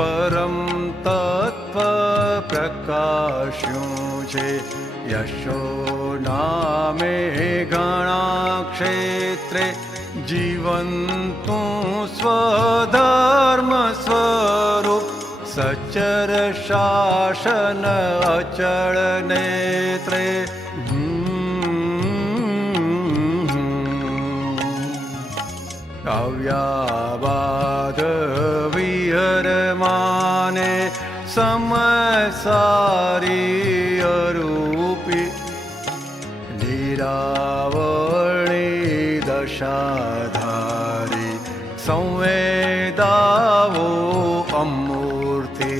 પરમ તત્વ પ્રકાશ્યું છે. યશો નામે ઘણા ક્ષેત્રે જીવંતું સ્વધર્મ સ્વરૂપ સચર શાસન અચળ નેત્રે. અવ્યાબાધ વિહરમાને સમસારી અરૂપી નિરાવણી દશાધારી સંવેદાવો અમૂર્તિ.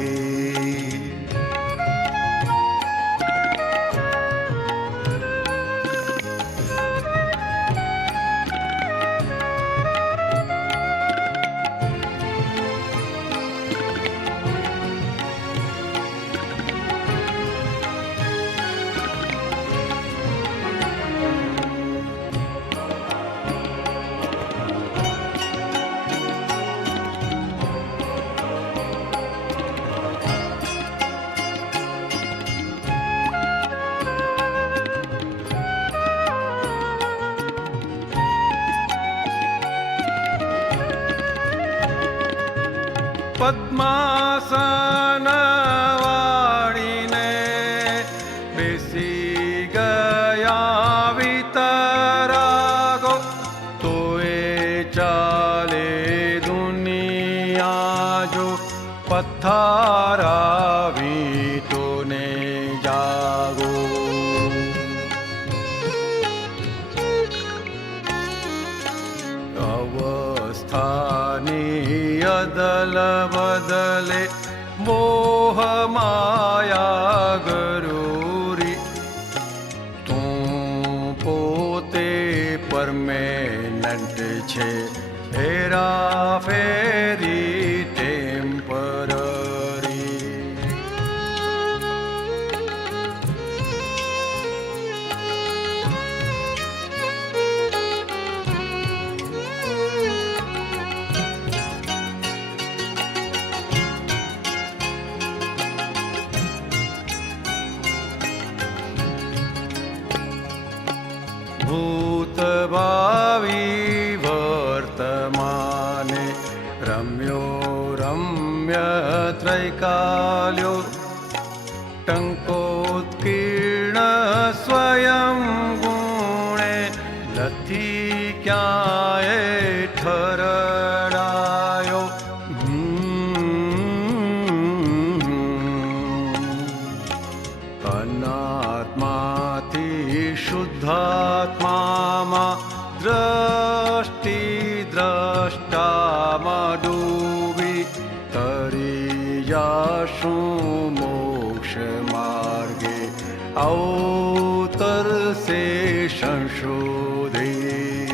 પદ્માસન વાળીને બેસી ગયા વિતરાગો. તો એ ચાલે દુનિયા જો પથારાવી તો ને જાગો. અવસ્થાની અદલ બદલે મોહ માયા ગરૂરી. તું પોતે પરમેનન્ટ છે, હેરા ફેરી ટેમ્પરરી. ભૂત ભાવિ વર્તમાને રમ્યો રમ્ય ત્રૈકાલ્યો. ટંકોત્કીર્ણ સ્વયં ગુણે નથી ક્યાંય ઠરડાયો. અનાત્માથી શુદ્ધાત્મામાં દ્રષ્ટિ દ્રષ્ટામાં ડૂબી તરી જાશું મોક્ષ માર્ગે. અવતરશે સંશોધી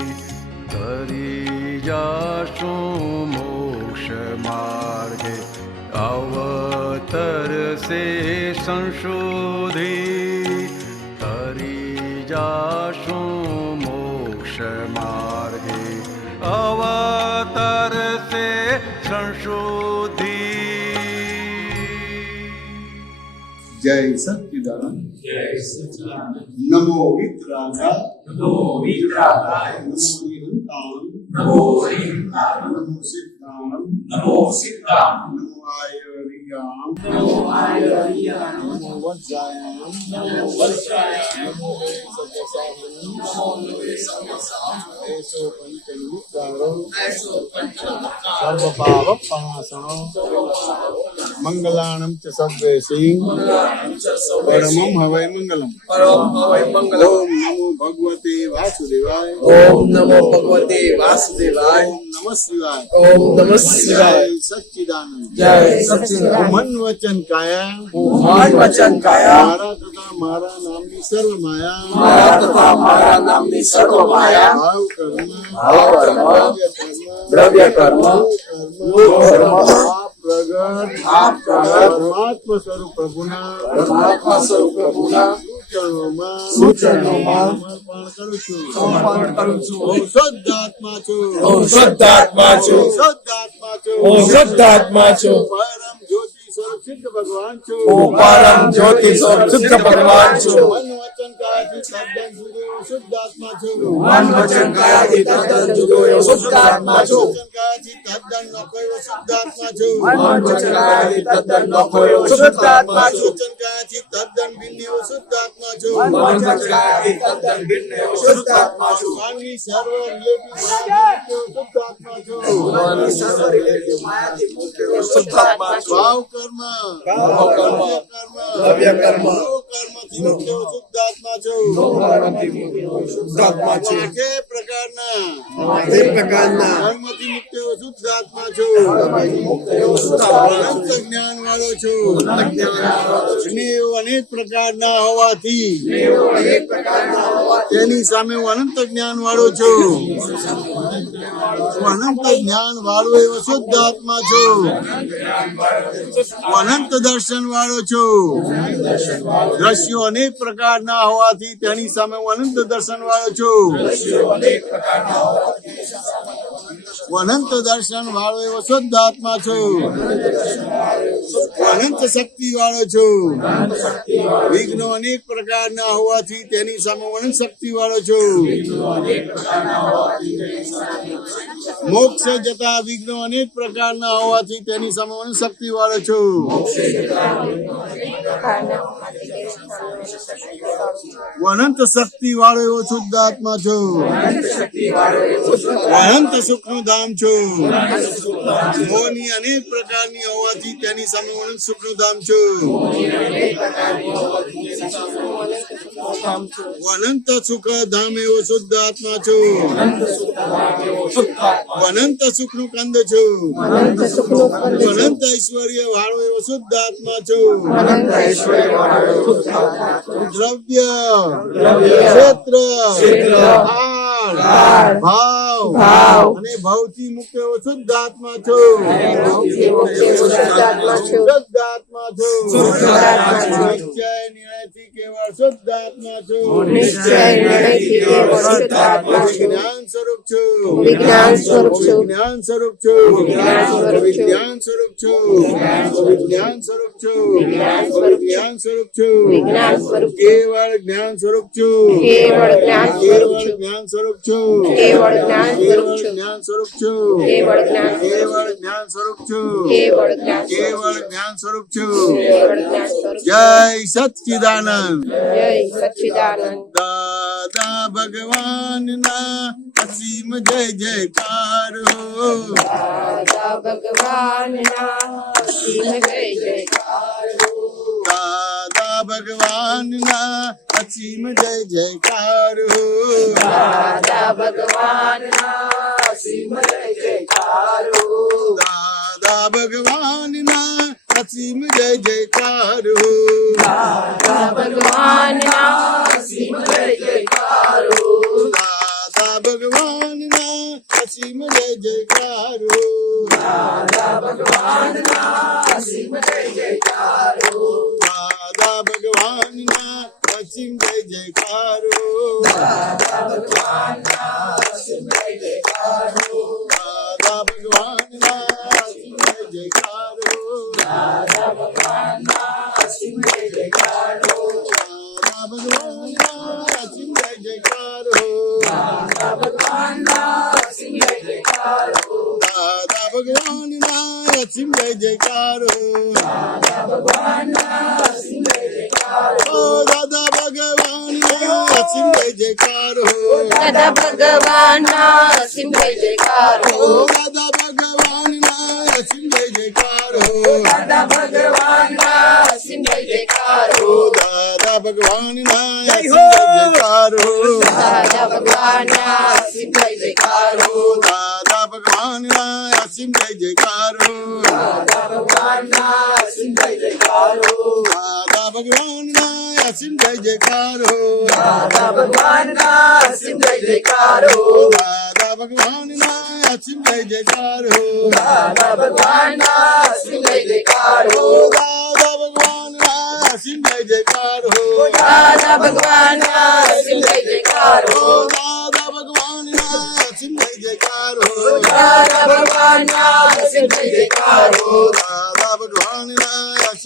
તરી જાશું મોક્ષ માર્ગે. અવતરશે સંશોધી તરી જાશું મોક્ષ માર્ગે. અવતરશે સંશોધી. જય સચ્ચિદાનંદ. નમો વિતરાગાય. નમો હરિહંતાણં. નમો સિદ્ધાણં. નમો આયર્યાણં. નમો વજ્રાયાણં. નમો સત્યસાયણં. એસો પંચવિકારો સર્વપાવપનાશનં. મંગલાણં ચ સર્વેષિં પરમં હવૈ મંગલમ. ઓમ નમો ભગવતે વાસુદેવાય. ઓમ નમો ભગવતે વાસુદેવાય. ઓમ નમઃ શિવાય. ઓમ નમઃ શિવાય. સચ્ચિદાનંદ. જય સચ્ચિદાનંદ. મન વચન કાયા. મન વચન કાયા. મારા તથા મારા નામની સર્વ માયા. મારા તથા મારા નામની સર્વ માયા. ભાવ કર્મ. દ્રવ્ય કર્મ. લોક કર્મ. પ્રગટ પરમાત્મા સ્વરૂપ પ્રભુના સૂચનોમાં સમર્પણ કરું છું. હું શુદ્ધાત્મા છું. હું શુદ્ધાત્મા છું. શુદ્ધાત્મા છું. હું શુદ્ધાત્મા છું. પરમ ભગવાન છું હું પરમ જ્યોતિ સ્વરૂપ શુદ્ધ ભગવાન છું. મન વચન કાયાથી તદ્દન જુદો એવો શુદ્ધ આત્મા છું મન વચન કાયાથી તદ્દન જુદો એવો શુદ્ધ આત્મા છું. વચન કાયાથી તદ્દન નોખો એવો શુદ્ધ આત્મા છું મન વચન કાયાથી તદ્દન નોખો એવો શુદ્ધ આત્મા છું. વચન કાયાથી તદ્દન ભિન્ન એવો શુદ્ધ આત્મા છું મન વચન કાયાથી તદ્દન ભિન્ન એવો શુદ્ધ આત્મા છું. માનવી સર્વ રિલેટિવ માયાથી મુક્ત એવો શુદ્ધ આત્મા છું ભગવાનની સર્વ રિલેટિવ માયાથી મુક્ત એવો શુદ્ધ આત્મા છું. ભાવ કર્મ ભાવ કર્મ, દ્રવ્ય કર્મ કર્મ, કર્મથી મુક્ત એવો શુદ્ધ આત્મા છું કર્મથી મુક્ત એવો શુદ્ધ આત્મા છું. તે પ્રકારના તે પ્રકારના કર્મથી મુક્ત એવો શુદ્ધ આત્મા છું મુક્ત એવો શુદ્ધ આત્મા છું. અનંત જ્ઞાન વાળો છું અને એવું અનેક પ્રકારના હોવાથી અનેક પ્રકારના હોવાથી તેની સામે હું અનંત જ્ઞાન વાળો છું હું અનંત જ્ઞાન વાળો એવો શુદ્ધ આત્મા છું હું અનંત દર્શન વાળો છું દ્રશ્યો અનેક પ્રકારના હોવાથી તેની સામે હું અનંત દર્શન વાળો છું હું અનંત દર્શન વાળો એવો શુદ્ધ આત્મા છું હું અનંત શક્તિ વાળો છું વિઘ્નો અનેક પ્રકારના હોવાથી તેની સામે હું અનંત શક્તિ વાળો છું મોક્ષ જતા વિઘ્નો અનેક પ્રકારના હોવાથી તેની સામે હું અનંત શક્તિ વાળો છું હું અનંત શક્તિ વાળો એવો શુદ્ધ આત્મા છું અનંત સુખનું ધામ છું મોહની અનેક પ્રકારની હોવાથી તેની સામે હું અનંત સુખનું ધામ છું હું અનંત સુખ ધામ એવો શુદ્ધ આત્મા છું હું અનંત સુખનું કંદ છું હું અનંત ઐશ્વર્ય વાળો એવો શુદ્ધ આત્મા છું દ્રવ્ય ક્ષેત્ર ભાવ અને ભાવથી મુક્ત એવો શુદ્ધ આત્મા છું શુદ્ધ આત્મા છું નિશ્ચય નિર્ણયથી કેવળ શુદ્ધ આત્મા છું જ્ઞાન સ્વરૂપ છું જ્ઞાન સ્વરૂપ છું જ્ઞાન સ્વરૂપ છું જ્ઞાન સ્વરૂપ છું જ્ઞાન સ્વરૂપ છું જ્ઞાન સ્વરૂપ છું કેવળ જ્ઞાન સ્વરૂપ છું કેવળ જ્ઞાન સ્વરૂપ છું કેવળ જ્ઞાન સ્વરૂપ છું જ્ઞાન સ્વરૂપ છું કેવળ જ્ઞાન કેવળ જ્ઞાન સ્વરૂપ છું કેવળ જ્ઞાન કેવળ જ્ઞાન સ્વરૂપ છું કેવળ જ્ઞાન સ્વરૂપ જય સચ્ચિદાનંદ જય સચ્ચિદાનંદ દાદા ભગવાનના અસીમ જય જયકાર હો દાદા ભગવાનના અસીમ જય જયકાર હો. દાદા ભગવાનના અસીમ જય જયકાર હો દાદા ભગવાનના અસીમ જય જયકાર હો. દાદા ભગવાનના અસીમ જય જયકાર હો દાદા ભગવાનના અસીમ જય જયકાર હો. દાદા ભગવાનના અસીમ જય જયકાર હો દાદા ભગવાનના અસીમ જય જયકાર હો. દાદા ભગવાનના અસીમ જય જયકાર હો દાદા ભગવાનના અસીમ જય જયકાર હો. દાદા ભગવાનના અસીમ જય જયકાર હો દાદા ભગવાનના અસીમ જય જયકાર હો. દાદા ભગવાનના અસીમ જય જયકાર હો દાદા ભગવાનના અસીમ જય જયકાર હો. દાદા ભગવાનના અસીમ જય જયકાર હો દાદા ભગવાનના અસીમ જય જયકાર હો. ઓ દાદા ભગવાનના અસીમ જય જયકાર હો દાદા ભગવાનના અસીમ જય જયકાર ઓ હો. દાદા ભગવાનના અસીમ જય જયકાર હો દાદા ભગવાનના અસીમ જય જયકાર હો. ઓ દાદા ભગવાનના અસીમ જય જયકાર હો દાદા ભગવાનના અસીમ જય જયકાર હો. દાદા ભગવાનના અસીમ જય જયકાર હો દાદા ભગવાનના અસીમ જય જયકાર હો. દાદા ભગવાનના અસીમ જય જયકાર હો દાદા ભગવાનના અસીમ જય જયકાર હો. દાદા ભગવાનના અસીમ જય જયકાર હો દાદા ભગવાનના અસીમ જય જયકાર હો. દાદા ભગવાનના અસીમ જય જયકાર હો દાદા ભગવાનના અસીમ જય જયકાર હો. દાદા ભગવાનના અસીમ જય જયકાર હો દાદા ભગવાનના અસીમ જય જયકાર હો. દાદા ભગવાનના અસીમ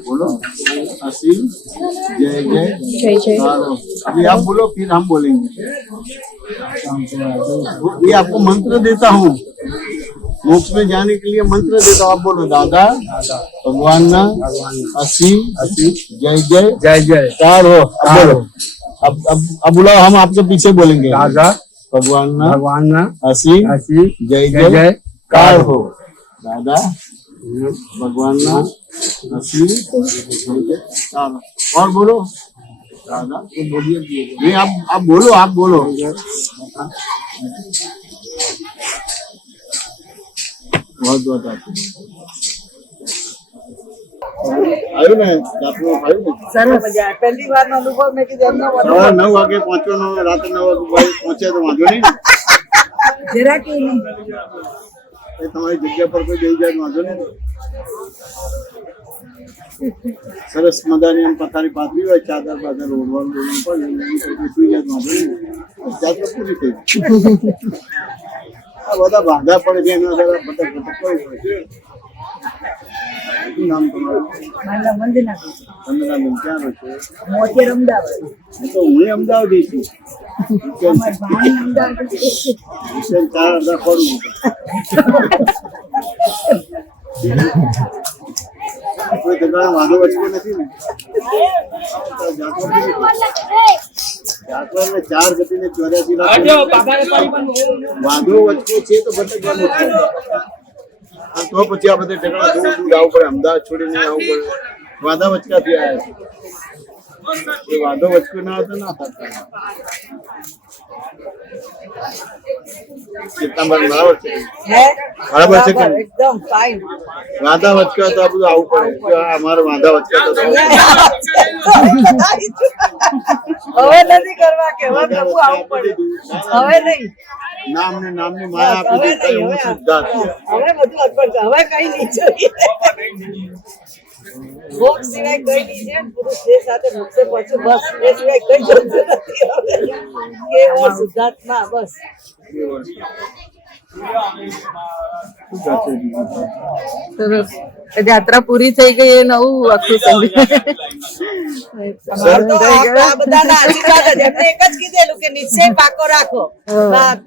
बोलो असीम जय जय जय जय कारो। अभी आप बोलो फिर हम बोलेंगे। ये आपको मंत्र देता हूँ, मोक्ष में जाने के लिए मंत्र देता हूँ। आप बोलो दादा भगवान ना असीम जय जय जय जय कारो। अब बोलो, अब बुलाओ, हम आपके पीछे बोलेंगे। दादा भगवान ना भगवान ना असीम जय जय कार हो। दादा भगवान ना असीम जय जय कार हो। और बोलो दादा, तो बोलिए नहीं, आप बोलो, आप बोलो। बहुत बहुत आपको આવ્યું ને રાતનું આવ્યું ને સરસ મજા આવે. પહેલી વારનો અનુભવ મેં કીધું એમનો સવારે 9 વાગે પહોંચ્યો, રાત્રે 9 વાગે પહોંચે તો વાંધો નહીં ને? જરાક એ નહીં. એ તમારી જગ્યા પર કોઈ જઈ જાય તો વાંધો નહીં ને? સરસ મજાની એમ પથારી પાથરી હોય, ચાદર બાદર ઓઢવાનું પણ એની પર સુઈ જાય તો વાંધો નહીં ને? જાત્રા પૂરી થઈ ગઈ. આ બધા બાંધા પડે છે, એના જરા ભટક ભટક હોય છે. શું નામ તમારું? મારું નામ વંદના છે. ચંદ્રાબેન ક્યાં રહો છો? હું અત્યારે અમદાવાદ. હું તો હું અમદાવાદ છું. અમારા ભાઈ અમદાવાદ છે. વિશેષ 4 અડધા ખોરું કોઈ જગ્યાએ વાંધો વચકો નથી ને? જાતવરને 4 ગતિને 84 લાખ વાંધો વચકો છે તો ભટકવાનું છે. તો પછી આ બધે ઠેકાણા દૂર દૂર આવવું પડે, અમદાવાદ છોડીને આવવું પડે. વાંધા વચકાથી આવ્યા છે. એ વાંધો વચકો ના હતો ના થતા. કેટલા બરાબર છે? હે? બરાબર છે કે? એકદમ ફાઇન. વાંધા વચકા તો આ બધું આવવું પડે. અમારે વાંધા વચકા તો હવે નથી કરવા કે હવે પ્રભુ આવવું પડે. હવે નહીં. નામની માયા આપી દીધી. હું સિદ્ધાર્થ. હવે બધું અર્પણ કર. હવે કઈ નહીં જોઈએ. મોક્ષ સિવાય કઈ નહીં છે. પુરુષ જે સાથે મોક્ષે પહોંચું બસ એ સિવાય કઈ જોતું નથી. હવે કે ઓર શુદ્ધાત્મા બસ. સરસ. યાત્રા પૂરી થઈ ગઈ એ નવું આખું અમારે તો આ બધાના આશીર્વાદ જ. એમને એક જ કીધેલું કે નિશ્ચય પાકો રાખો.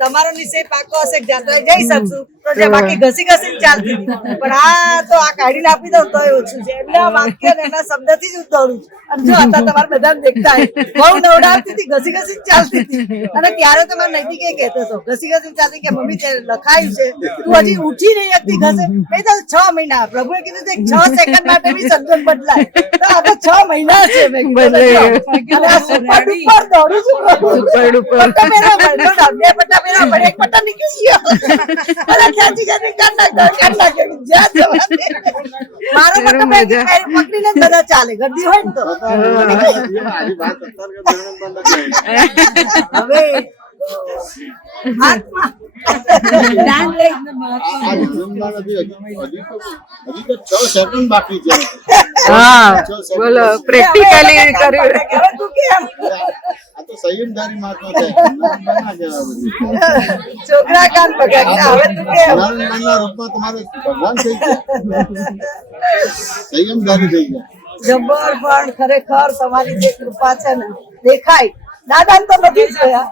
તમારો નિશ્ચય પાકો હશે કે જાત્રા જઈ શકશું તો જે બાકી ઘસી ઘસી ચાલતી હતી. પણ આ તો આ કાઢીને આપી દઉં તો ઓછું છે. એમના વાક્ય ને એના શબ્દથી જ ઉતરું. અને જો હતા તમારે બધા દેખતા બહુ નવડાવતી હતી, ઘસી ઘસી ચાલતી હતી. અને ત્યારે તમારે નૈતિક એ કહેતો હતો ઘસી ઘસી ચાલતી કે મમ્મી તે લખાયું છે તું હજી ઉઠી નહીં શકતી ઘસે. મેં તો 6 મહિના. પ્રભુએ કીધું 6 સેકન્ડ માટે બી સંજોગ બદલાય. તો આ તો 6 મહિના છે. મેં કીધું અને આ સુપર ડુપર દોડું છું. Super duper. પટ્ટા મેરા ભરતો ના, 2 પટ્ટા મેરા ભરે, 1 પટ્ટા નીકળી ગયો. અરે ચાચી ચાચી કાંડા જ્યાં જવાને. મારો પટ્ટો મેં પકડીને જ બધા ચાલે. ગરદી હોય ને તો આની વાત અંતર્ગત હવે હાથમાં દાન લઈ આ વિજ્ઞાન નથી. હજી તો 6 સેકન્ડ બાકી છે. હા 6 સેકન્ડ. બોલો પ્રેક્ટિકલી કર્યું. હવે તું કેમ આ તો સંયમધારી મહાત્મા છે. ના કહેવાય બધું. છોકરા કાન પકડતા. હવે તું કેમ નારાયણના રૂપમાં તમારે ભગવાન થઈ ગયા, સંયમધારી થઈ ગયા. જબર. પણ ખરેખર તમારી જે કૃપા છે ને દેખાય. દાદા તો નથી જોયા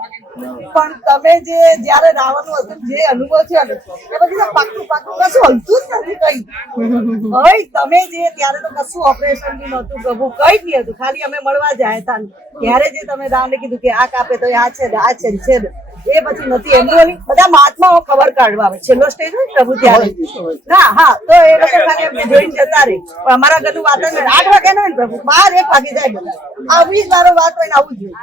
પણ તમે જે જયારે રાવણનું હતું જે અનુભવ થયો ને એ પછી પાકું પાકું કશું હલતું જ નથી કઈ. ભાઈ તમે જે ત્યારે તો કશું ઓપરેશન બી નહોતું પ્રભુ, કઈ જ નહીં હતું. ખાલી અમે મળવા જાય હતા ત્યારે જે તમે રાવને કીધું કે આ કાપે તો આ છે આ છે છે એ પછી નથી. એમની બધા મહાત્માઓ ખબર કાઢવા આવે. છેલ્લો સ્ટેજ હોય ને પ્રભુ ત્યારે. હા તો એ લોકો ખાલી અમને જોઈને જતા રહે. પણ અમારા ઘરનું વાતાવરણ 8 વાગે ને પ્રભુ 12 1 વાગે જાય બધા. આવી જ મારો વાત હોય ને આવું જોઈએ.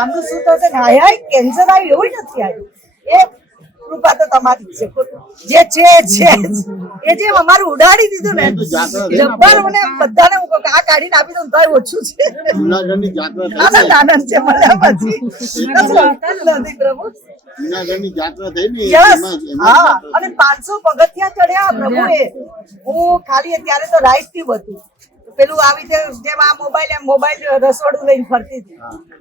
આમનું શું થશે ને હાય કેન્સર આવ્યું એવું નથી આવ્યું. એ કૃપા તો તમારી છે. જે છે એ જે અમારું ઉડાડી દીધું ને જબ્બર. મને બધાને હું કહું કે આ કાઢીને આપી દઉં તો ઓછું છે. જૂનાગઢની જાત્રા થઈ ને, આનંદ છે મળ્યા પછી નથી પ્રભુ. જૂનાગઢની જાત્રા થઈ ને Yes. એમાં હા અને 500 પગથિયા ચડ્યા પ્રભુએ. હું ખાલી ત્યારે તો રાઈટ ટ્યુબ હતું. પેલું આવી રીતે જેમ આ મોબાઈલ રસોડું લઈને ફરતી હતી,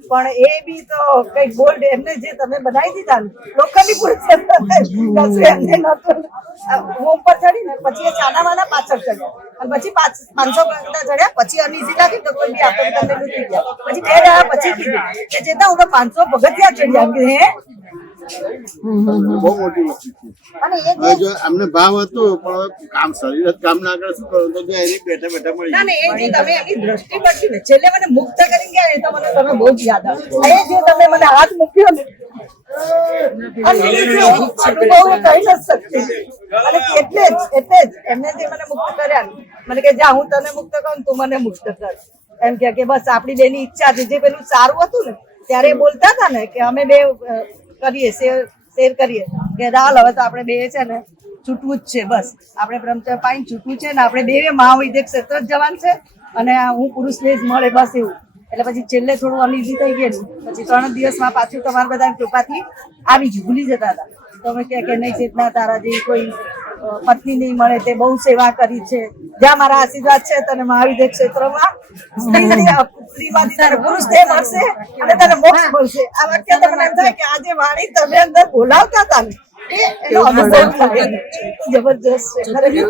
પણ એ બી તો કઈક ગોલ્ડ એમને જે તમે બનાવી દીધા ને લોખંડની પૂરી એમને નતું. હું ઉપર ચડી ને પછી એ ચાના વાના પાછળ ચડ્યા અને પછી 500 પગથિયા ચડ્યા, પછી અનઈઝી લાગી તો કોઈ બી આપણે તમને લૂટી ગયા. પછી 2 દાડા પછી કીધું કે જેતા હું તો 500 પગથિયા ચડ્યા કે હે. બહુ મોટી વસ્તુ છે. અને એ હવે જો અમને ભાવ હતો પણ કામ શરીર જ કામ ના કરે શું કરો તો જો એને બેઠા બેઠા મળી ના, એ જે તમે એમની દ્રષ્ટિ પરથી ને છેલ્લે મને મુક્ત કરી ગયા ને, એ તો મને તમે બહુ જ યાદ આવે. એ જે તમે મને હાથ મૂક્યો ને અને એ જે અનુભવ હું કહી નથી શકતી. અને એટલે જ એમને જે મને મુક્ત કર્યા ને, મને કે જા હું તને મુક્ત કરું તું મને મુક્ત કર, એમ કે બસ આપણી બેની ઈચ્છા છે. જે પેલું સારું હતું ને ત્યારે એ બોલતા હતા ને કે અમે બે કરીએ શેર કરીએ કે રાલ હવે તો આપણે બે છે ને છૂટવું જ છે, બસ આપણે બ્રહ્મચર્ય પાઈને છૂટવું છે ને આપણે બે મહાવિદ્ય ક્ષેત્ર જ જવાન છે અને હું પુરુષ ને જ મળે બસ એવું. એટલે પછી છેલ્લે થોડું અનઈઝી થઈ ગયેલું. પછી 3 દિવસમાં પાછું તમારા બધા કૃપાથી આવી જ ભૂલી જતા હતા. તો અમે કે નહીં ચેતના તારા જેવી કોઈ પત્ની નહીં મળે, તે બહુ સેવા કરી છે, જ્યાં મારા આશીર્વાદ છે તને મહાવિદ્ય ક્ષેત્રમાં સ્ત્રીમાંથી તારે પુરુષ દેહ મળશે અને તને મોક્ષ મળશે. આ વાક્ય તમને એમ થાય કે આજે વાણી તમે અંદર બોલાવતા હતા ને એનો અનુભવ થાય. જબરજસ્ત છે ખરેખર.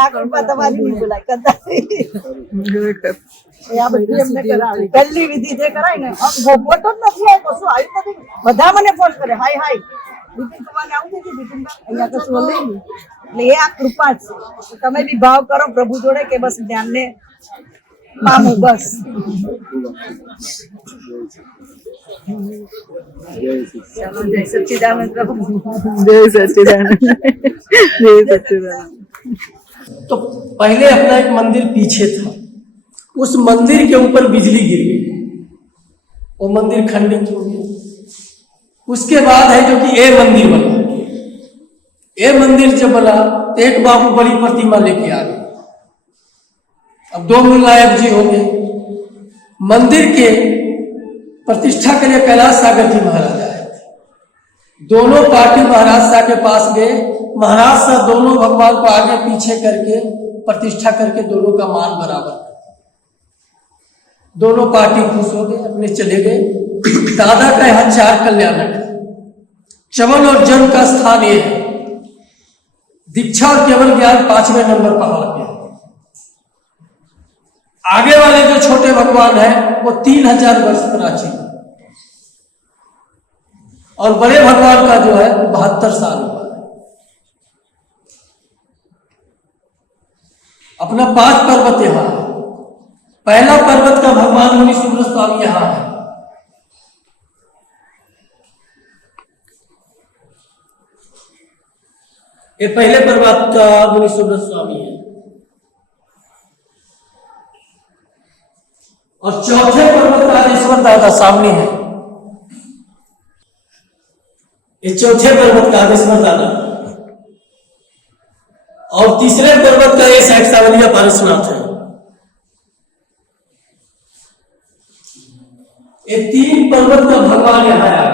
આ કૃપા તમારી નહીં બોલાય કદાચ. એ આ બધી એમને કરાવી પહેલી વિધિ જે કરાય ને ભોગવટો જ નથી, આ કશું આવ્યું નથી. બધા મને ફોન કરે હાય બિપિન કુમારને આવું નથી, બિપિનભાઈ અહીંયા કશું હલે નહીં. એટલે એ આ કૃપા જ છે. તમે બી ભાવ કરો પ્રભુ જોડે કે બસ જ્ઞાનને પામું બસ. જય સચ્ચિદાનંદ પ્રભુ. जय सच्चिदानंद जय सच्चिदानंद। तो पहले अपना एक मंदिर पीछे था, उस मंदिर के ऊपर बिजली गिर गई, वो मंदिर खंडित हो गया। उसके बाद है जो कि ए मंदिर बना। ए मंदिर जब बना तो एक बाबू बड़ी प्रतिमा लेके आ गए, अब 2 मुल्लायब जी हो गए। मंदिर के प्रतिष्ठा के लिए कैलाश सागर जी महाराज आए थे। दोनों पार्टी महाराज साहब के पास गए, महाराज साहब दोनों भगवान को आगे पीछे करके प्रतिष्ठा करके दोनों का मान बराबर कर। दोनों पार्टी खुश हो गए, अपने चले गए। दादा का यहाँ 4 कल्याणक है। चवन और जन का स्थान ये है। दीक्षा और केवल ज्ञान 5वें नंबर पहाड़ पे है। आगे वाले जो छोटे भगवान है वो 3000 वर्ष प्राचीन, और बड़े भगवान का जो है 72 साल हुआ है। अपना 5 पर्वत यहां है। पहला पर्वत का भगवान मुनि सुब्रत स्वामी यहां है। ये पहले पर्वत का मुनि सुब्रत स्वामी है, और चौथे पर्वत का आदेश्वर दादा सामने है। ये चौथे पर्वत का आदेश्वर दादा, और तीसरे पर्वत का ये साइड सावलिया पारसनाथ है। ये 3 पर्वत का भगवान यहाँ आया।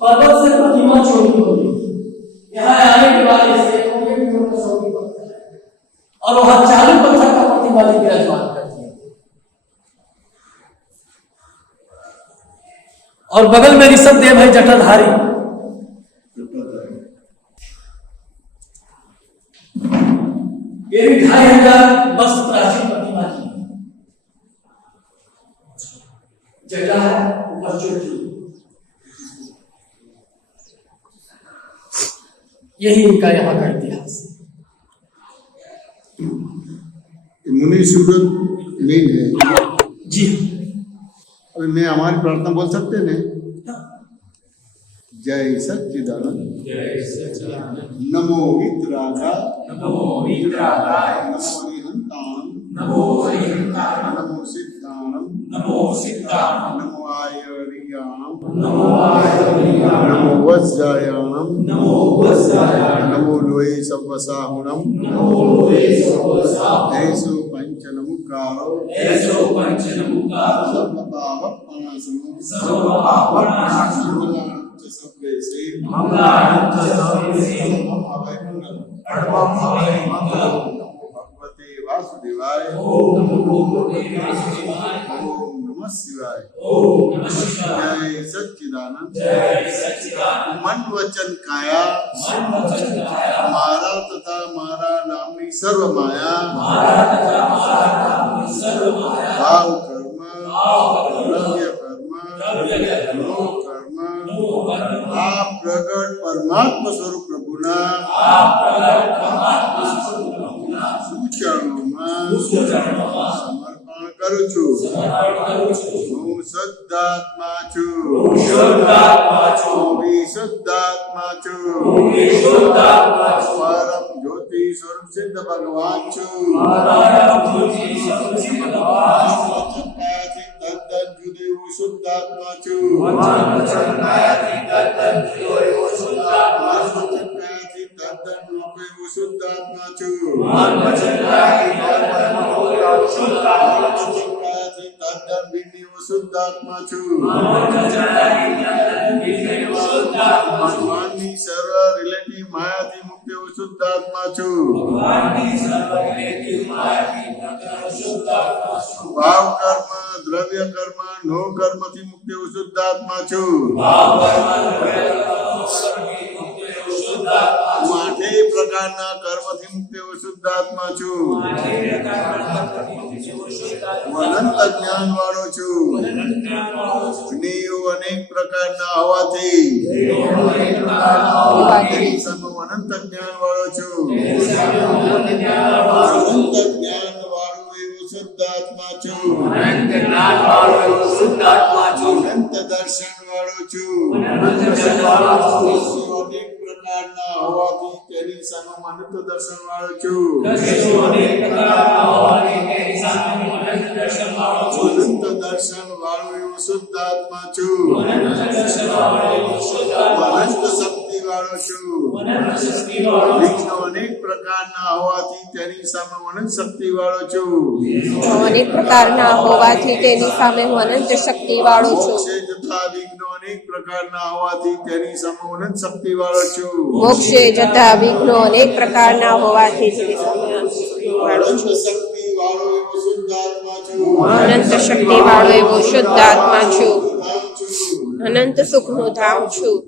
पर्वत से प्रतिमा छोटी हो गई, यहाँ आने के बाद इससे और वहां 40 पत्थर का प्रतिमा विराजमान करती है। और बगल में ऋषभ देव है जटाधारी। ये भी 2500 वर्ष प्राचीन प्रतिमा की जटा है, ऊपर चोटी। यही इनका यहाँ का इतिहास। मुनि सुब्रत मेन है जी अभी मैं हमारी प्रार्थना बोल सकते हैं ना? जय सच्चिदानंद नमो वित्रागा नमो निहंताणम नमो सिद्धाणम नमो आयर्याणम नमो वज्रायाणम नमो लोये सव्वसाहुणम ऐसो पंचनमुखारो सर्वपापनाशनो भगवते वासुदेवाय ओम नमः शिवाय जय सच्चिदानंद मन वचन काया मारा तथा मारा नामनी सर्व माया भाव कर्म द्रव्य कर्म नो कर्म आप प्रगट परमात्मा स्वरूप प्रभुना સૂચનોમાં સમર્પણ કરું છું હું શુદ્ધાત્મા છું હું વિશુદ્ધાત્મા છું પરમ જ્યોતિ સ્વરૂપ સિદ્ધ ભગવાન છું તદ્દન જુદી હું શુદ્ધાત્મા છું તદ્દન રૂપે હું શુદ્ધાત્મા છું તદ્દન બિની હું શુદ્ધાત્મા છું ભગવાનની સર્વ રિલેટિવ માયાથી મુક્ત હું શુદ્ધાત્મા છું ભાવ કર્મ દ્રવ્ય કર્મ નો કર્મથી મુક્ત હું શુદ્ધાત્મા છું હું આઠેય પ્રકારના કર્મથી મુક્ત હું શુદ્ધાત્મા છું હું અનંત જ્ઞાન વાળો છું જ્ઞેયો અનેક પ્રકારના હોવાથી તેની સામે હું અનંત જ્ઞાન વાળો છું અનંત જ્ઞાન વાળું એવું શુદ્ધાત્મા છું અનંત દર્શન વાળો છું અનેક પ્રકારના હોવાથી તેની સામે અનંત દર્શન વાળો છું અનંત દર્શન વાળું એવું શુદ્ધાત્મા છું અનંત શક્તિ વાળો છું વિઘ્નો અનેક પ્રકારના હોવાથી તેની સામે અનંત શક્તિ વાળો છું અનેક પ્રકારના હોવાથી તેની સામે હું અનંત શક્તિ વાળો છું જતા વિઘ્નો અનેક પ્રકારના હોવાથી તેની સામે અનંત શક્તિ વાળો છું મોક્ષે જતા વિઘ્નો અનેક પ્રકારના હોવાથી તેની સામે અનંત શક્તિ વાળો છું શક્તિ વાળો એવો શુદ્ધાત્મા છું અનંત શક્તિ વાળો એવો શુદ્ધાત્મા છું અનંત સુખનું ધામ છું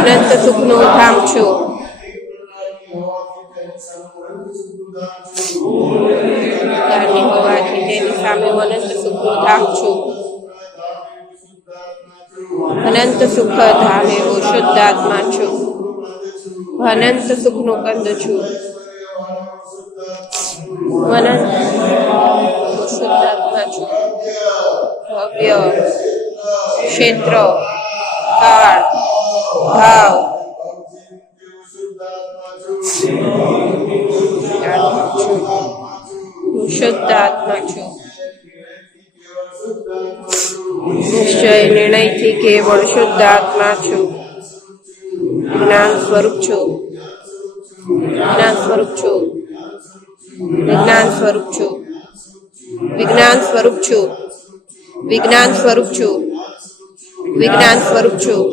અનંત સુખનું ધામ છું હોવાથી તેની સામે અનંત સુખનું ધામ છું અનંત સુખ ધામ એવો શુદ્ધાત્મા છું અનંત સુખનું કંદ છું અનંત શુદ્ધાત્મા છું ભવ્ય ક્ષેત્ર કાળ ભાવ શુદ્ધાત્મા છું નિશ્ચય નિર્ણયથી કેવળ શુદ્ધાત્મા છું જ્ઞાન સ્વરૂપ છું જ્ઞાન સ્વરૂપ છું વિજ્ઞાન સ્વરૂપ છું વિજ્ઞાન સ્વરૂપ છું વિજ્ઞાન સ્વરૂપ છું વિજ્ઞાન સ્વરૂપ છું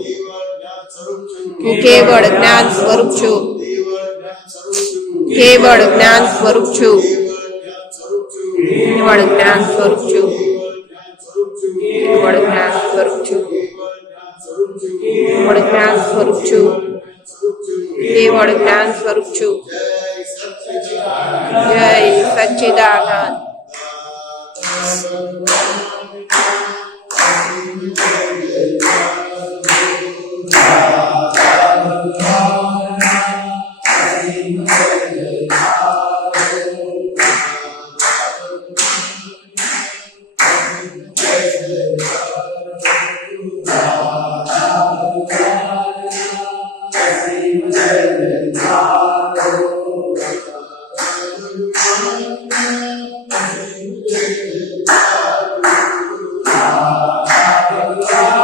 હું કેવળ જ્ઞાન સ્વરૂપ છું કેવળ જ્ઞાન સ્વરૂપ છું કેવળ જ્ઞાન સ્વરૂપ છું કેવળ જ્ઞાન સ્વરૂપ છું કેવળ જ્ઞાન સ્વરૂપ છું કેવળ જ્ઞાન સ્વરૂપ છું જય સચ્ચિદાનંદ Hare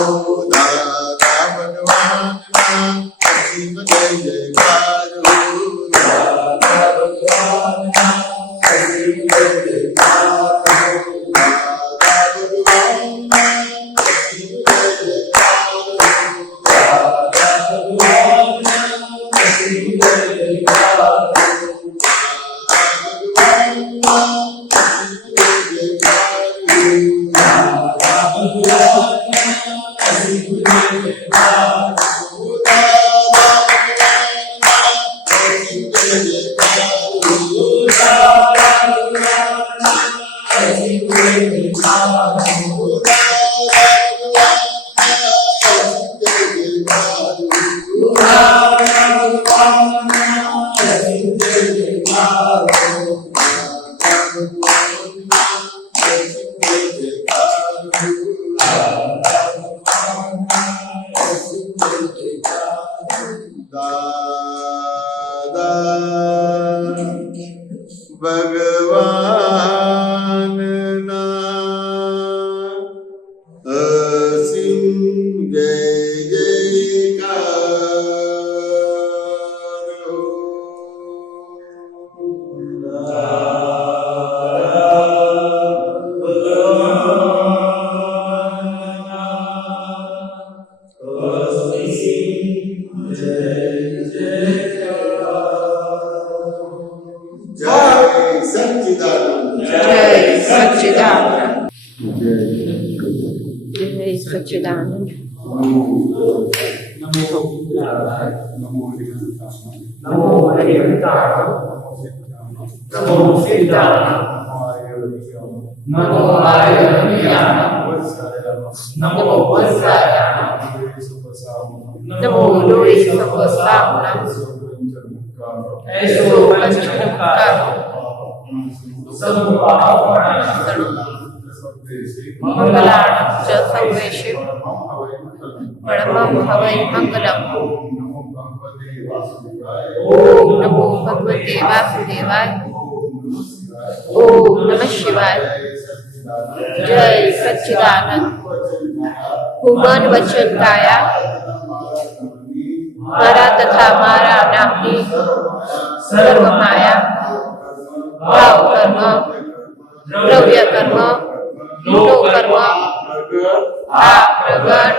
Oh સચ્ચિદાનંદ. નમો લોહી સપસામના એસો પંચમુખાર મંગલાણં ચ સર્વેષુ પરમં હવૈ મંગલમ. ઓમ નમો ભગવતે વાસુદેવાય. ઓમ નમઃ શિવાય. જય સચ્ચિદાનંદ. હું મન વચન કાયા મારા તથા મારા નામની સર્વ માયા ભાવ કર્મ દ્રવ્ય કર્મ નો કર્મ આ પ્રગટ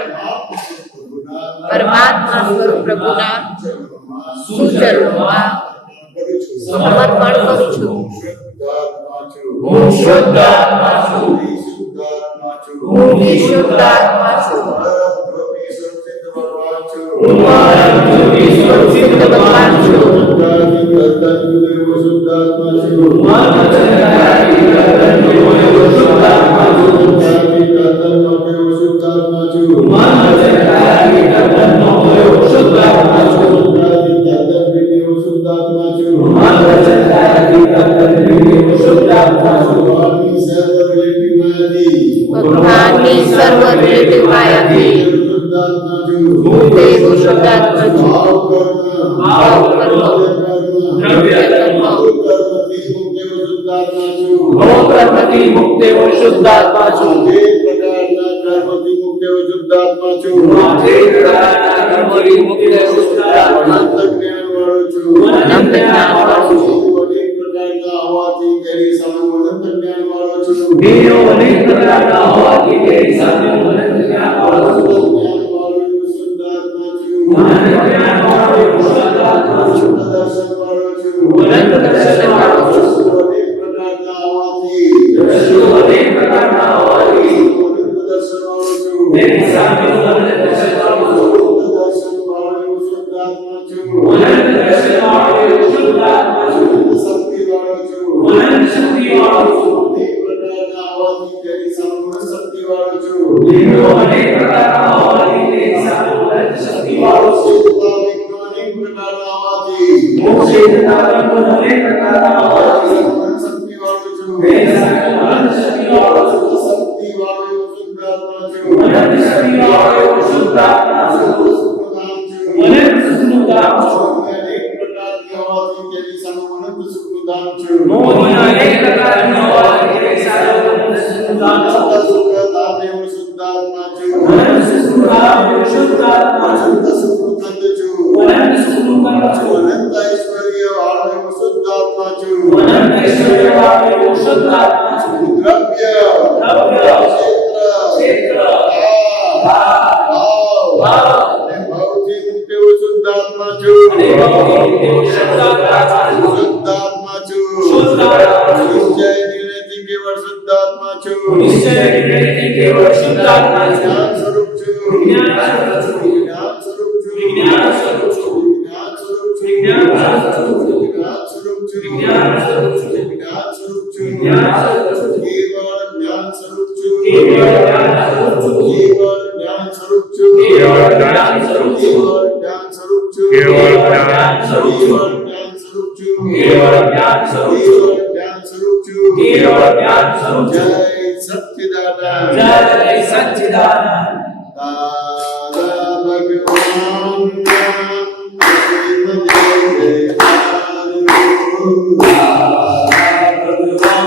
પરમાત્મા સ્વરૂપ પ્રભુના સુચરણોમાં સમર્પણ કરું છું. હું શુદ્ધ આત્મા છું. હું વિશુદ્ધ આત્મા છું. હું મારા સિદ્ધ ભગવાન છું. ભગવાનની સર્વ રિલેટિવ માયાથી હું દેવ શુદ્ધાત્મા છું. ભાવ કર્મ દ્રવ્ય કર્મ કર્મથી મુક્ત એવો શુદ્ધાત્મા છું. विज्ञान स्वरूप छु विज्ञान स्वरूप छु विज्ञान स्वरूप छु विज्ञान स्वरूप छु विज्ञान स्वरूप छु विज्ञान स्वरूप छु विज्ञान स्वरूप छु विज्ञान स्वरूप छु केवल ज्ञान स्वरूप छु केवल ज्ञान स्वरूप छु केवल ज्ञान स्वरूप छु केवल ज्ञान स्वरूप छु केवल ज्ञान स्वरूप छु केवल ज्ञान स्वरूप छु केवल ज्ञान स्वरूप छु केवल ज्ञान स्वरूप छु केवल ज्ञान स्वरूप छु जय सच्चिदानंद जय सच्चिदानंद दादा भगवान भगवान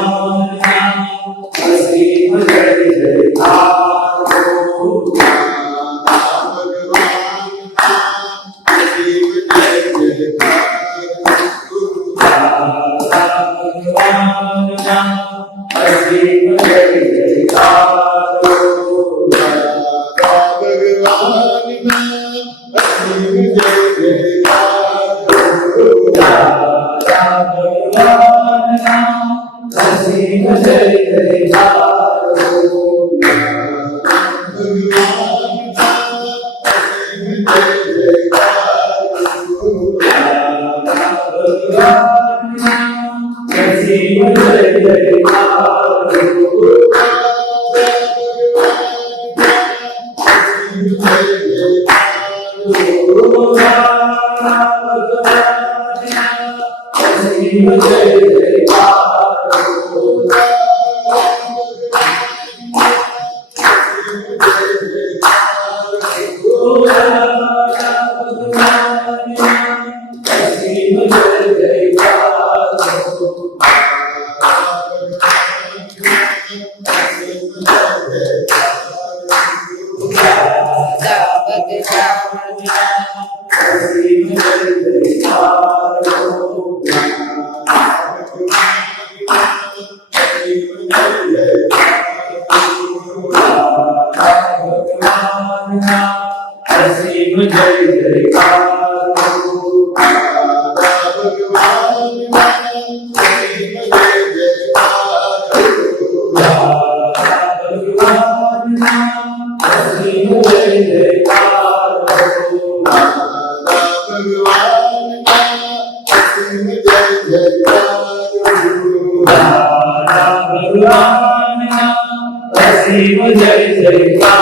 असीम जय जयकार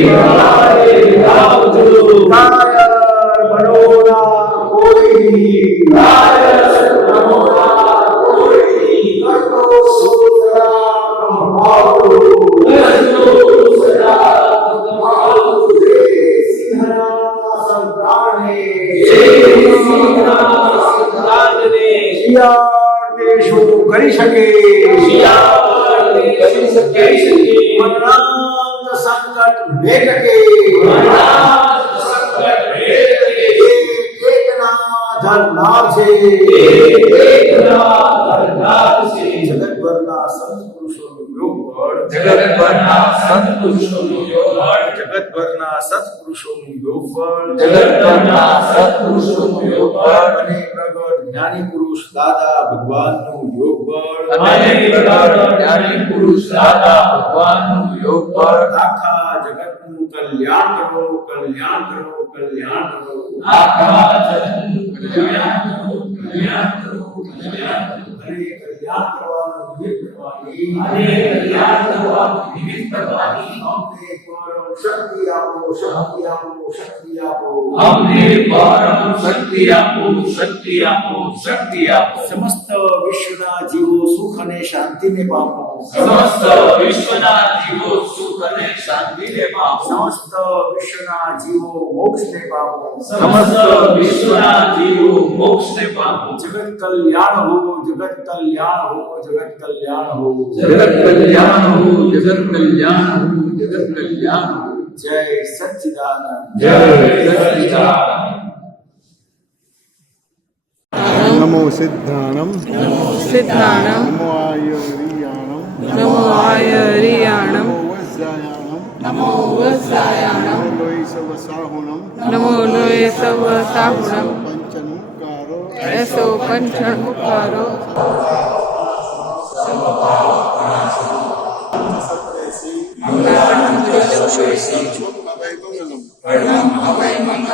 Hallelujah. શિયાળ તે શું કરી શકે મરણાંત સંકટ ભેટકે એકના ધરનાર છે જગતભરના સત્પુરુષોનું યોગ બળ જગતભરના સત્પુરુષોનું યોગ બળ જગતભરના સત્પુરુષોનું યોગ બળ જગતભરના સત્પુરુષોનું યોગ બળ અને પ્રગટ જ્ઞાની પુરુષ દાદા ભગવાનનું યોગ બળ અને પ્રગટ જ્ઞાની પુરુષ દાદા ભગવાનનું યોગ બળ આખા જગતનું કલ્યાણ કરો કલ્યાણ કરો કલ્યાણ કરો આખા જગતનું કલ્યાણ કરો કલ્યાણ કરો કલ્યાણ કરો અને કલ્યાણ કરવાનું નિમિત્ત કરવાની અને કલ્યાણ કરવાનું નિમિત્ત કરવાની અમને પરમ શક્તિ આપો શક્તિ આપો શક્તિ આપો અમને પરમ શક્તિ આપો શક્તિ આપો શક્તિ આપો સમસ્ત વિશ્વના જીવો સુખ અને શાંતિને પામો સમસ્ત વિશ્વના જીવો સુખ અને શાંતિને પામો સમસ્ત વિશ્વના જીવો મોક્ષને પામો સમસ્ત વિશ્વના જીવો મોક્ષને પામો જગત કલ્યાણ હો જગત કલ્યાણ હો જગત કલ્યાણ હો જગત કલ્યાણ હો જગત કલ્યાણ હો જગત કલ્યાણ હો જય સચ્ચિદાનંદ જય સચ્ચિદાનંદ નમો સિદ્ધાણમ સિદ્ધાણમ નમો આયરિયાણમ નમો આયરિયાણમ નમો વજ્જાયાણમ નમો વત્સાયાણમ નમો લોય સવસાહુણમ નમો લોય સવ સાહુણમ પંચનુકારો એસો પંચણમુકારો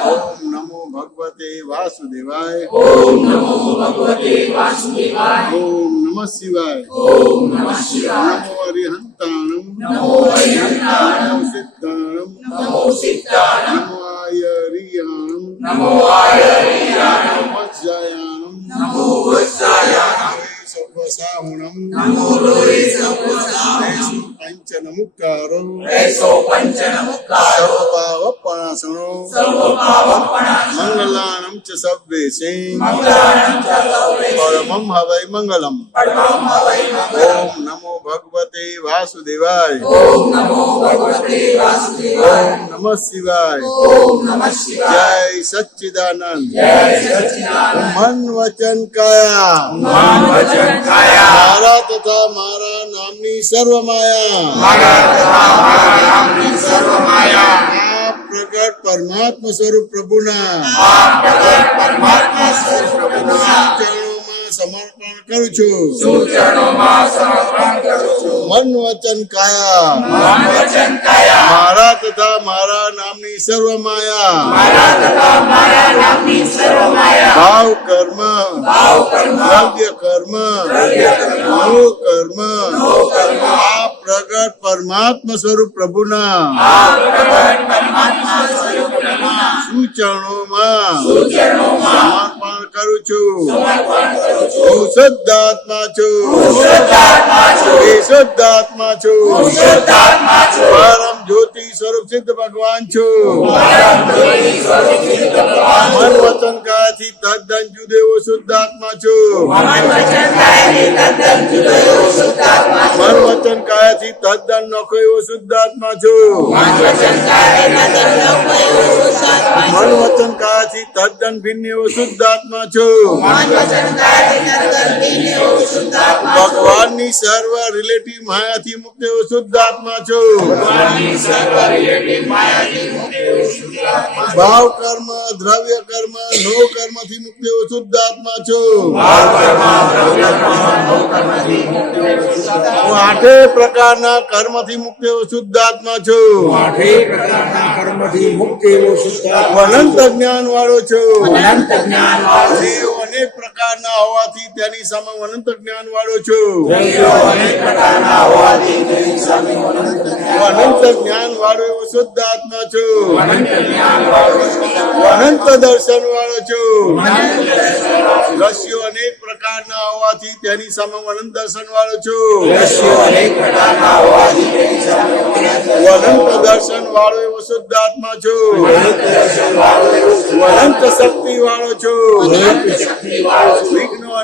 ઓમ નમો ભગવતે વાસુદેવાય ઓમ નમો ભગવતે વાસુદેવાય ઓમ નમઃ શિવાય ઓમ નમઃ શિવાય નમો અરિહંતાણમ નમો હરિહંતાણમ નમો સિદ્ધાણમ નમો સિદ્ધાણમ નમો આયરિયાણમ નમો આયરિયાણમ નમો વજ્જાયાણમ નમો વત્સાયાણમ સવસાહુણમ નમો લોય સવસાહુણમ પંચનમુકારો એસો પંચનમુકારો સર્વપાવપણાસનો સર્વપાવપણાસનો મંગલાણમ ચ સવ્વેશે મંગલાણં ચ સર્વેષાં પરમં હવૈ મંગલમ પરમં હવૈ મંગલં ઓમ નમો ભગવતે વાસુદેવાય ઓમ નમો ભગવતે વાસુદેવાય ઓમ નમઃ શિવાય ઓમ નમઃ શિવાય જય સચ્ચિદાનંદ જય સચ્ચિદાનંદ મન વચન કાયા મન વચન કાયા મારા તથા મારા નામની સર્વ માયા મારા તથા મારા નામની સર્વ માયા આ પ્રગટ પરમાત્મા સ્વરૂપ પ્રભુના આ પ્રગટ પરમાત્મા સ્વરૂપ પ્રભુના ચરણોમાં સમર્પણ કરું છું સૂચનોમાં સમર્પણ કરું છું મન વચન કાયા મન વચન કાયા મારા તથા મારા નામની સર્વ માયા મારા તથા મારા નામની સર્વ માયા ભાવ કર્મ ભાવ કર્મ દ્રવ્ય કર્મ દ્રવ્ય કર્મ નો કર્મ કર્મ આ પ્રગટ પરમાત્મા સ્વરૂપ પ્રભુના આ પ્રગટ પરમાત્મા સ્વરૂપ પ્રભુના સૂચનોમાં સૂચનોમાં સમર્પણ કરું છું સમર્પણ કરું છું હું શુદ્ધાત્મા છું શુદ્ધાત્મા છું એ શુદ્ધાત્મા છું શુદ્ધાત્મા છું પરમ જ્યોતિ સ્વરૂપ સિદ્ધ ભગવાન છું પરમ જ્યોતિ સ્વરૂપ સિદ્ધ ભગવાન મન વચન કાયાથી તદ્દન જુદો એવો શુદ્ધાત્મા છું મન વચન કાયાથી તદ્દન જુદો એવો શુદ્ધાત્મા છું મન વચન કાયાથી તદ્દન નોખો એવો શુદ્ધાત્મા છું મન વચન કાયાથી તદ્દન નોખો એવો શુદ્ધાત્મા મન વચન કાયાથી તદ્દન ભિન્ન એવો શુદ્ધાત્મા છું મન વચન કાયાથી તદ્દન ભિન્ન એવો શુદ્ધાત્મા છું ભગવાનની સર્વ રિલેટિવ માયાથી મુક્ત એવો શુદ્ધાત્મા છું ભગવાનની સર્વ રિલેટિવ માયાથી મુક્ત એવો શુદ્ધાત્મા છું ભાવ કર્મ દ્રવ્ય કર્મ નો કર્મથી મુક્ત એવો શુદ્ધાત્મા છું ભાવ કર્મ દ્રવ્ય કર્મ નો કર્મથી મુક્ત એવો શુદ્ધાત્મા હું આઠે પ્રકારના કર્મથી મુક્ત એવો શુદ્ધાત્મા છું આઠેય પ્રકારના કર્મથી મુક્ત એવો શુદ્ધાત્મા હું અનંત જ્ઞાન વાળો છું અનંત જ્ઞાન વાળો દેવ અનેક પ્રકારના હોવાથી તેની સામે હું અનંત જ્ઞાન વાળો છું દેવીઓ અનેક પ્રકારના હોવાથી તેની સામે અનંત હું અનંત જ્ઞાન વાળો એવો શુદ્ધાત્મા છું અનંત જ્ઞાન વાળો હું અનંત દર્શન વાળો છું અનંત દર્શન વાળો દ્રશ્યો અનેક પ્રકારના હોવાથી તેની સામે હું અનંત દર્શન વાળો છું દ્રશ્યો અનેક પ્રકારના હોવાથી તેની સામે હું અનંત દર્શન વાળો એવો શુદ્ધાત્મા છું અનંત દર્શન વાળો એવો હું અનંત શક્તિ વાળો છું અનંત શક્તિ વાળો છું વિઘ્નો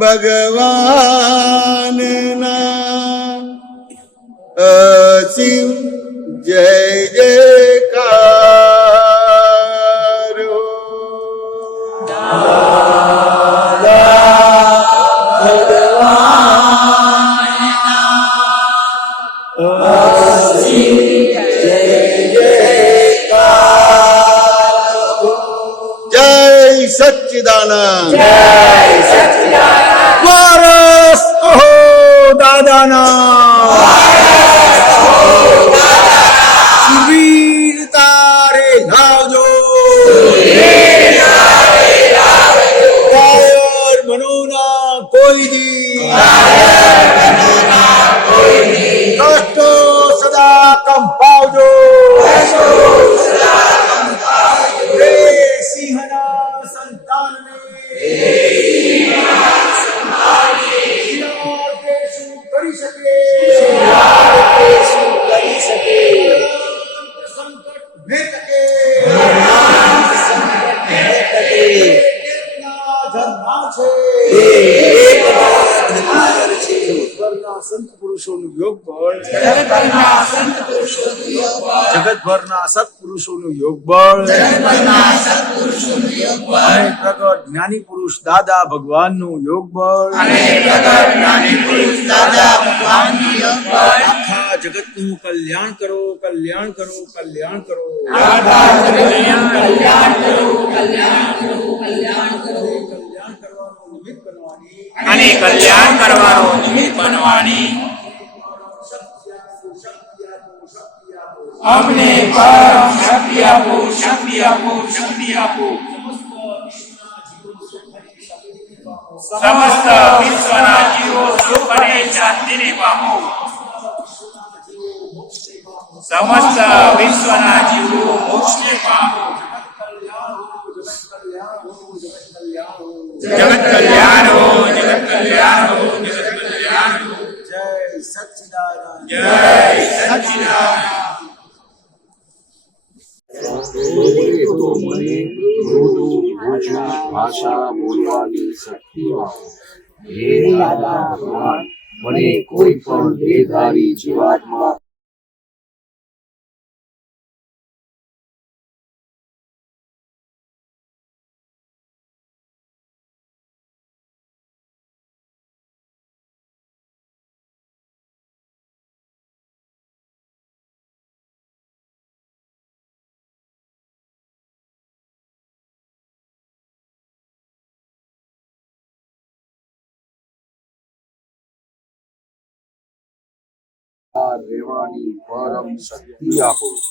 ભગવાન શિવ જય જયકાર હો. જય સચ્ચિદાનંદ. વારસ અહો દાદાના. વીર તારે લાવજો. કાયર મનોના કોઈ દી. કષ્ટો સદા કંપાવજો. રે સિંહના સંતાનને શું કરી શકે. સંકટ ભેટકે ઝરના છે. સંત પુરુષોનું યોગ બળ. જગતભરના સત્પુરુષોનું યોગ બળ. અને પ્રગટ જ્ઞાની પુરુષ દાદા ભગવાનનું યોગ બળ. આખા જગતનું કલ્યાણ કરો, કલ્યાણ કરો, કલ્યાણ કરો. કલ્યાણ કરવાનું નિમિત્ત બનવાની અને કલ્યાણ કરવાનો નિમિત્ત બનવાની અમને પરમ શક્તિ આપો, શક્તિ આપો, શક્તિ આપો. સમસ્ત વિશ્વના જીવો સુખ અને શાંતિને પામો. સમસ્ત વિશ્વના જીવો મોક્ષને પામો. જગત કલ્યાણ હો, જગત કલ્યાણ હો, જગત કલ્યાણ હો. જય સચ્ચિદાનંદ. જય સચ્ચિદાનંદ. તો મને મૃદુ ભોજન ભાષા બોલવાની શક્તિ આપો. હે દાદા ભગવાન, મને કોઈ પણ દેહધારી જીવાત્મા રહેવાની પરમ શક્તિ આપો.